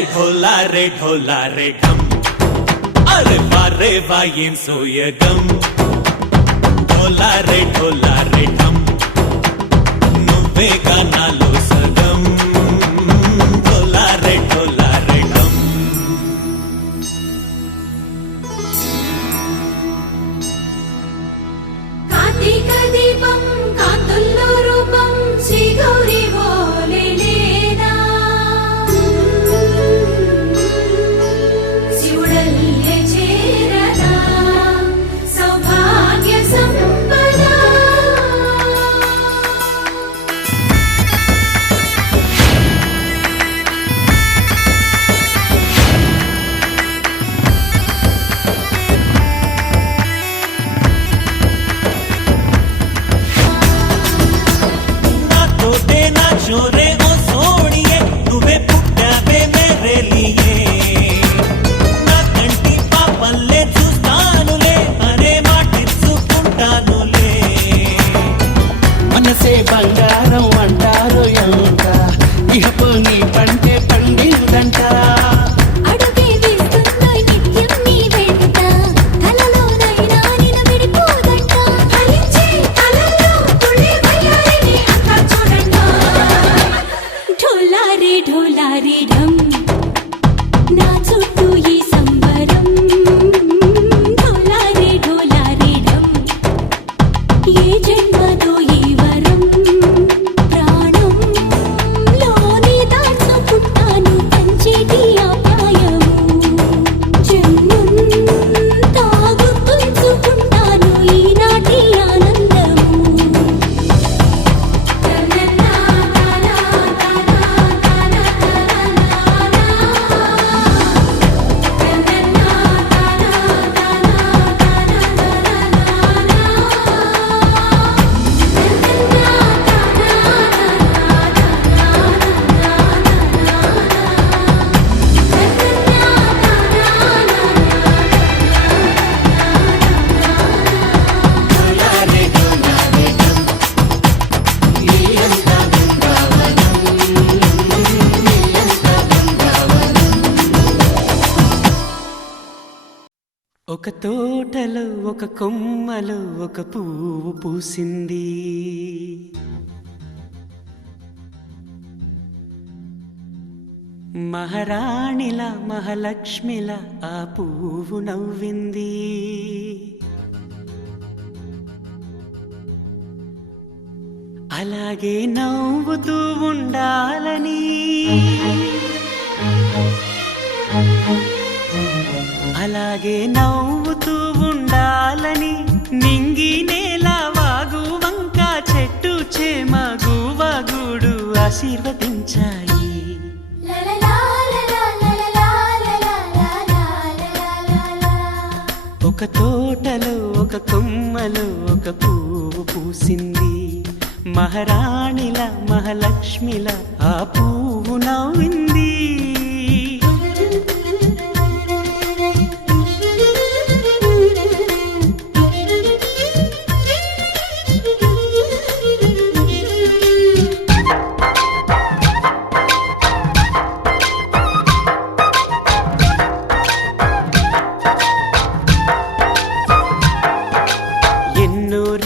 ढोला रे ढम अरे वाह ఏం సోయగం ढोला रे ढम నువ్వేగా నాలో సగం ढोला रे ढम కార్తీక దీపం కాంతుల్లో రూపం శ్రీ గౌరీ ఓలేనా శివుడల్లే చేరదా సౌభాగ్య సంపద छोरे ओ सोनिए నువ్వే పుట్టావే మేరే లియే నా కంటి పాపల్లే చూస్తానులే అరే మాటిచ్చుకుంటానులే మనసే బంగారం అంటారు ఎంత ఇహపు నీ పంటే పండిందంట అడుగే వేస్తుందో నిత్యం నీ వెంట కలలోనైనా నిన్ను విడిపోదంట ఫలించే కలలో తుళ్ళి వయ్యారిని అంతా చూడంట ढोला रे ढम నా చుట్టూ ఈ సంబరం ढोला रे ढम ఏ జన్మదో ఈ వరం ప్రాణం లోని దాచుకుంటాను పంచేటి ఆప్యాయము జన్మంతా గుర్తుంచుకుంటాను ఈనాటి ఆనందము ఒక తోటలో ఒక కొమ్మలో ఒక పువ్వు పూసింది మహారాణిలా మహాలక్ష్మిలా ఆ పువ్వు నవ్వింది అలాగే నవ్వుతూ ఉండాలని అలాగే నవ్వుతూ ఉండాలని నింగి నేల వాగు వంక చెట్టు చేమ గువగుడు ఆశీర్వదించాయి ఒక తోటలో ఒక కొమ్మలో ఒక పువ్వు పూసింది మహారాణిల మహాలక్ష్మిల ఆ పువ్వు నవ్వింది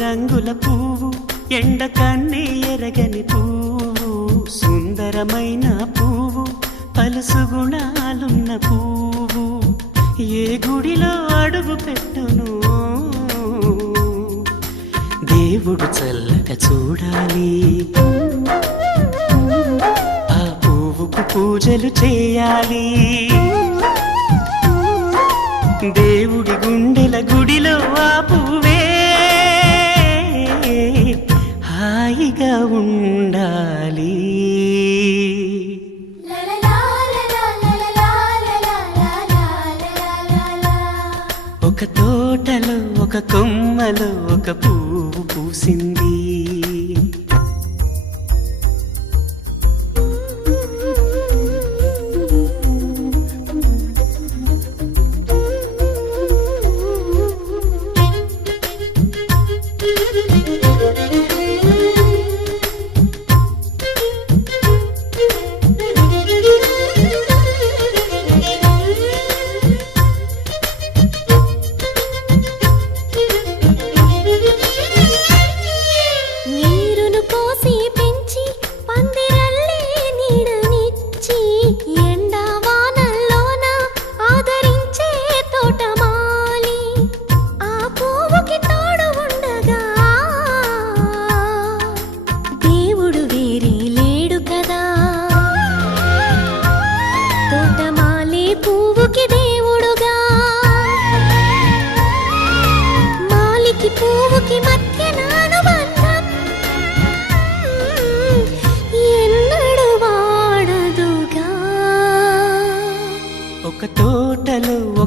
రంగుల పువ్వు ఎండ కన్నే ఎరగని పువ్వు సుందరమైన పువ్వు పలుసు గుణాలున్న పువ్వు ఏ గుడిలో అడుగు పెట్టును దేవుడు చల్లగా చూడాలి ఆ పువ్వుకు పూజలు చేయాలి దేవుడి గుండెల గుడిలో ఆ పువ్వే హాయిగా ఉండాలి ఒక తోటలో ఒక కొమ్మలో ఒక పువ్వు పూసింది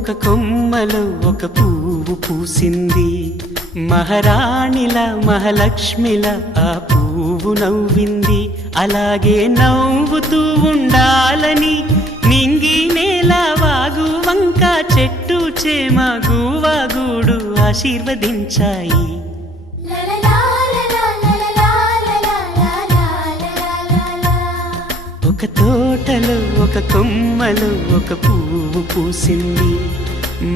ఒక కొమ్మలో ఒక పువ్వు పూసింది. మహారాణిల మహాలక్ష్మిల ఆ పువ్వు నవ్వింది. అలాగే నవ్వుతూ ఉండాలని నింగి నేల వాగు వంక చెట్టు చేమ గువ్వ గూడు ఆశీర్వదించాయి. ఒక తోటలో ఒక కొమ్మలో ఒక పువ్వు పూసింది.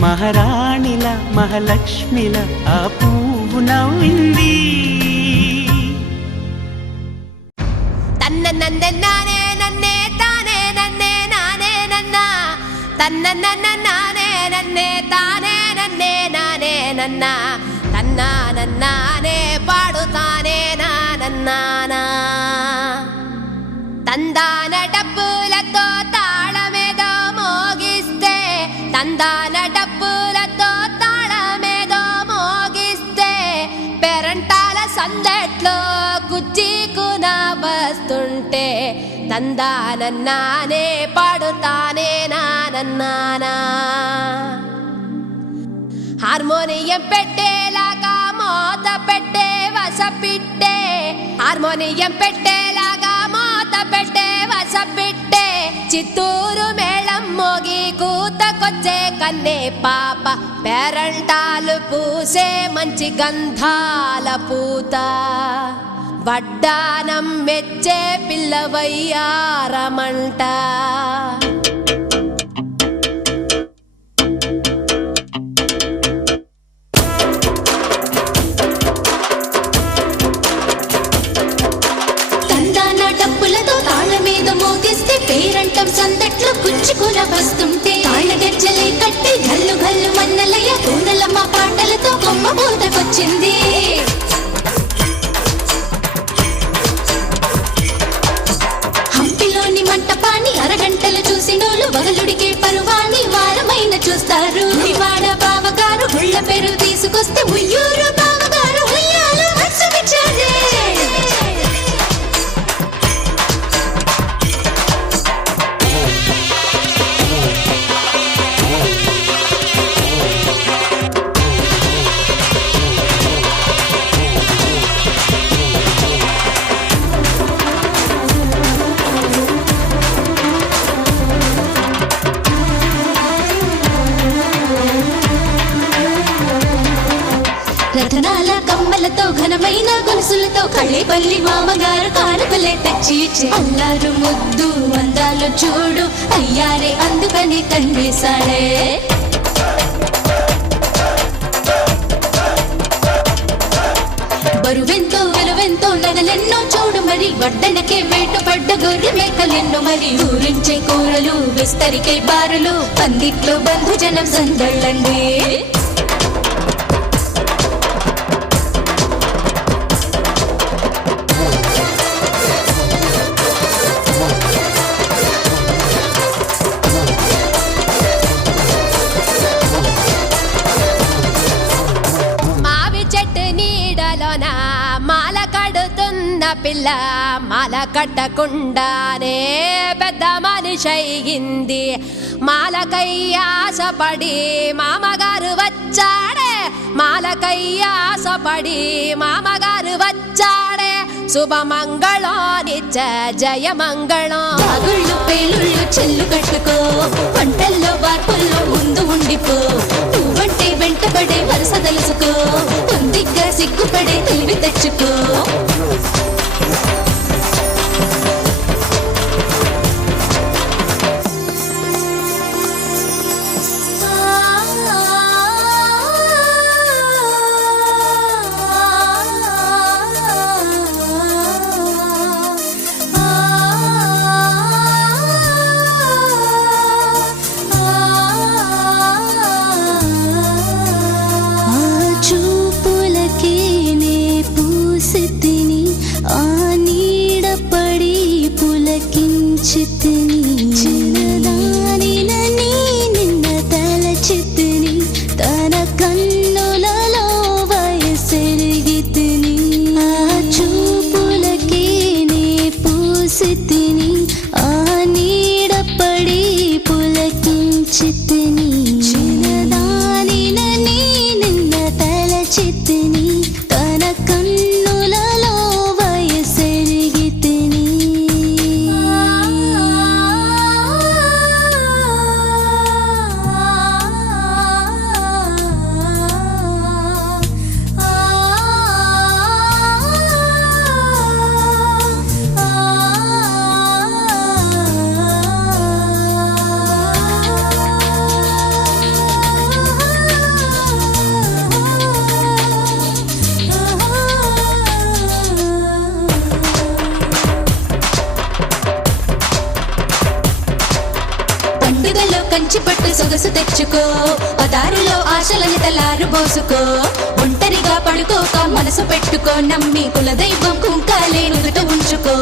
మహారాణిల మహాలక్ష్మిల ఆ పువ్వు నవ్వింది. తన్న నందనానే నన్నే తానే నన్నే నానే నన్న తన్న నన్నే నన్నే తానే నన్నే నానే నన్న తన్న నన్నానే పాడుతానే నానన్నానా. తందాన డబ్బులతో తాళమేదో మోగిస్తే తందాన డబ్బులతో తాళమేదో మోగిస్తే పెరంటాల సందట్లో కుచ్చికున వస్తుంటే తందానన్నానే పాడుతానే నానన్నానా. హార్మోనియం పెట్టేలాగా మోత పెట్టే వసపిట్టే హార్మోనియం పెట్టేలాగా మోత పెట్టే వసపిట్టే చిత్తూరు మేళం మోగి కూతకొచ్చే కన్నే పాప పేరంటాలు పూసే మంచి గంధాల పూత వడ్డానం మెచ్చే పిల్లవయ్యారమంట. పేరంటం సందట్లో గుచ్చుకున వస్తుంటే తాళ్ళ గజ్జలే కట్టి గల్లు గల్లు మన్నలయ్య కోనలమ్మ పాటలతో కొమ్మ బోతకొచ్చింది. హంపిలోని మంటపాన్ని అరగంటలు చూసినోళ్ళు వగలుడికే పరువాన్ని వారమైన చూస్తారు. వాడ బావగారు గుళ్ళ పేరు తీసుకొస్తే ఉయ్యూరు బావగారు ఉయ్యాల హర్షమిచ్చారే. రతనాల కమ్మలతో ఘనమైన గొలుసులతో కళ్ళేపల్లి మామగారు కానుకలే తెచ్చి అల్లారు ముద్దు అందాలు చూడు అయ్యారే అందుకని కన్వేశాడే. బరువెంతో వెలువెంతో నగలెన్నో చూడు మరి వడ్డనకే వేటుపడ్డ గొర్రె మేకలెన్నో మరి ఊరించే కూరలు విస్తరికే బారులు పందిట్లో బంధుజనం సందళ్ళండి. పిల్ల మాల కట్టకుండానే పెద్ద మనిషి అయ్యింది. మాలకయ్యాసపడి మామగారు వచ్చాడే మాలకయ్యాసపడి మామగారు వచ్చాడే. శుభమంగళం నిత్య జయమంగళం. పగుళ్ళు పేలుళ్ళు చెల్లు కట్టుకో వంటల్లో వార్పుల్లో ముందు ఉండిపో. నువ్వంటే వెంటబడే వరుస తెలుసుకో పొందిగ్గా సిగ్గుపడే తెలివి తెచ్చుకో. చిన్నదానిలని నిన్న తలచితిని తన కన్నులలో వయసెరిగితిని. ఆ చూపులకే నే పూసితిని ఆ నీడపడి పులకించితిని. కంచి పట్టు సొగసు తెచ్చుకో పదారులో ఆశలని తలారు బోసుకో ఒంటరిగా పడుకోక మనసు పెట్టుకో నమ్మి కులదైవం కుంకాలే నుదుట ఉంచుకో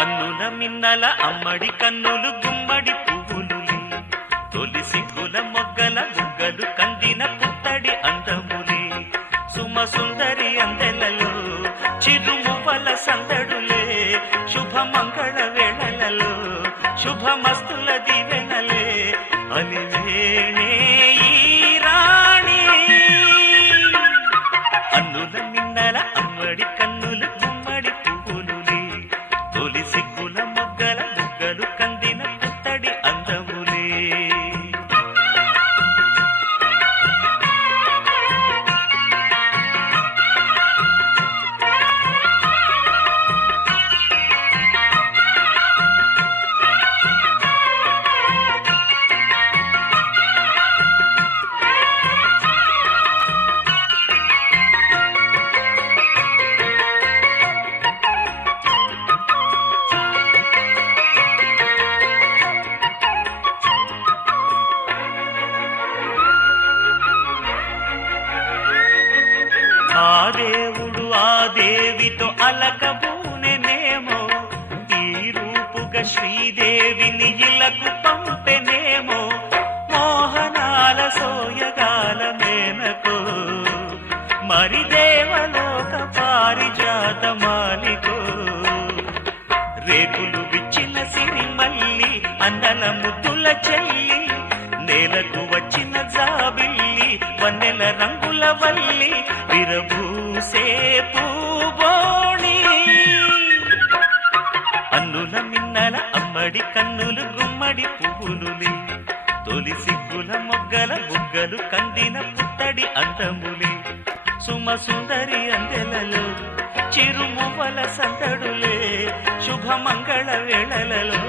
అన్నుల మిన్నల అమ్మడి కన్నులు గుమ్మడి పువ్వులులే తొలి సిగ్గుల మొగ్గల బుగ్గలు కందిన పుత్తడి అందములే సుమ సుందరి అందెలలో చిరుమువ్వల సందడులే శుభ మంగళ వేళలలో శుభమస్తుల దివెనలే అలివేణే ఈ రాణి అన్నుల మిన్నల అమ్మడి కన్నులు గుమ్మడి పువ్వులులే తొలి సిగ్గుల మొగ్గల బుగ్గలు కందిన పుత్తడి అందములే ఆ దేవుడు ఆ దేవితో అలకబూనెనేమో ఈ రూపుగా శ్రీదేవిని ఇలకు పంపెనేమో మోహనాల సోయగాల మేనకో మరి దేవలోక పారిజాత మాలికో రేకులు విచ్చిన సిరిమల్లి అందల ముద్దుల చెల్లి నేలకు వచ్చిన జాబిల్లి వన్నెల రంగుల వల్లి విరబూసే పూబోణి అన్నుల మిన్నల అమ్మడి కన్నులు గుమ్మడి పువ్వులులే తొలి సిగ్గుల మొగ్గల బుగ్గలు కందిన పుత్తడి అందములే సుమ సుందరి అందెలలో చిరుమువ్వల సందడులే శుభమంగళ వేళలలో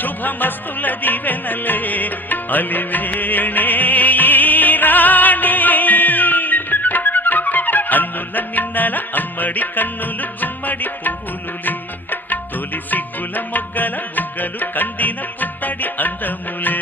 శుభమస్తుల దివెనలే అలివేణే ఈ రాణి అన్నుల మిన్నల అమ్మడి కన్నులు గుమ్మడి పువ్వులులే తొలి సిగ్గుల మొగ్గల బుగ్గలు కందిన పుత్తడి అందములే